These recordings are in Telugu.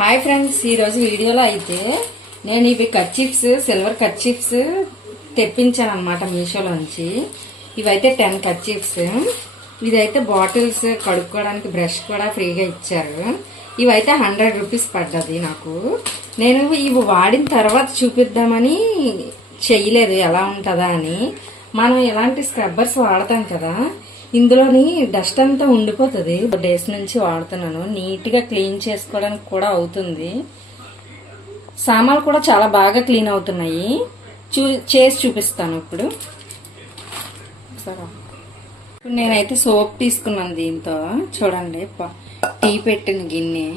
హాయ్ ఫ్రెండ్స్, ఈరోజు వీడియోలో అయితే నేను ఇవి కర్చీఫ్స్, సిల్వర్ కర్చీఫ్స్ తెప్పించాను అనమాట మీషోలోంచి. ఇవైతే 10 కర్చీఫ్స్. ఇదైతే బాటిల్స్ కడుక్కోవడానికి బ్రష్ కూడా ఫ్రీగా ఇచ్చారు. ఇవైతే 100 రూపీస్ పడ్డది నాకు. నేను ఇవి వాడిన తర్వాత చూపిద్దామని చెయ్యలేదు ఎలా ఉంటుందా అని. మనం ఇలాంటి స్క్రబ్బర్స్ వాడతాం కదా, ఇందులోని డస్ట్ అంతా ఉండిపోతుంది. డేస్ నుంచి వాడుతున్నాను. నీట్గా క్లీన్ చేసుకోవడానికి కూడా అవుతుంది. సామాన్లు కూడా చాలా బాగా క్లీన్ అవుతున్నాయి. చేసి చూపిస్తాను ఇప్పుడు. నేనైతే సోప్ తీసుకున్నాను. దీంతో చూడండి, టీ పెట్టిన గిన్నె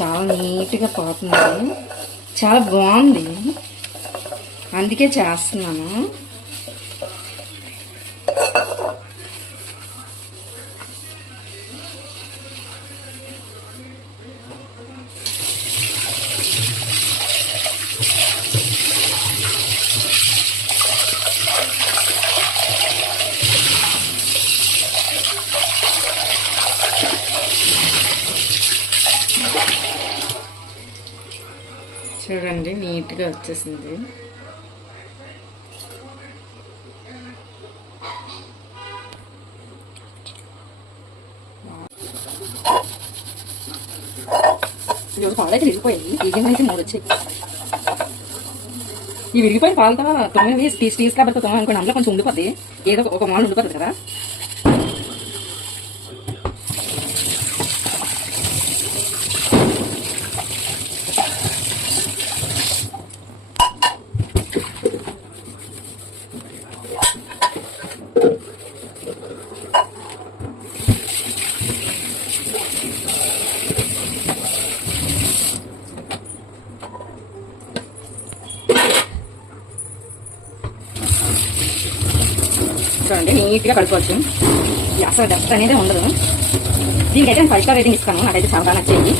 చాలా నీట్గా పోతుంది. చాలా బాగుంది, అందుకే చేస్తున్నాను. చూడండి, నీట్గా వచ్చేసింది. పాలైతే విరిగిపోయాయి. ఈ గిన్నె అయితే 3 వచ్చాయి. ఈ విరిగిపోయిన పాలతో తొమ్మిది స్టీల్ స్క్రబ్బర్తో తొమ్మిది అనుకోండి, అందులో కొంచెం ఉండిపోద్ది. ఏదో ఒక మాల్ ఉండిపోతుంది కదా. చూడండి, నీట్గా కడుక్కోవచ్చు. అసలు డస్ట్ అనేది ఉండదు. దీనికైతే నేను 5 స్టార్ రేటింగ్ ఇస్తాను. నాకైతే చాలా బాగా నచ్చేది.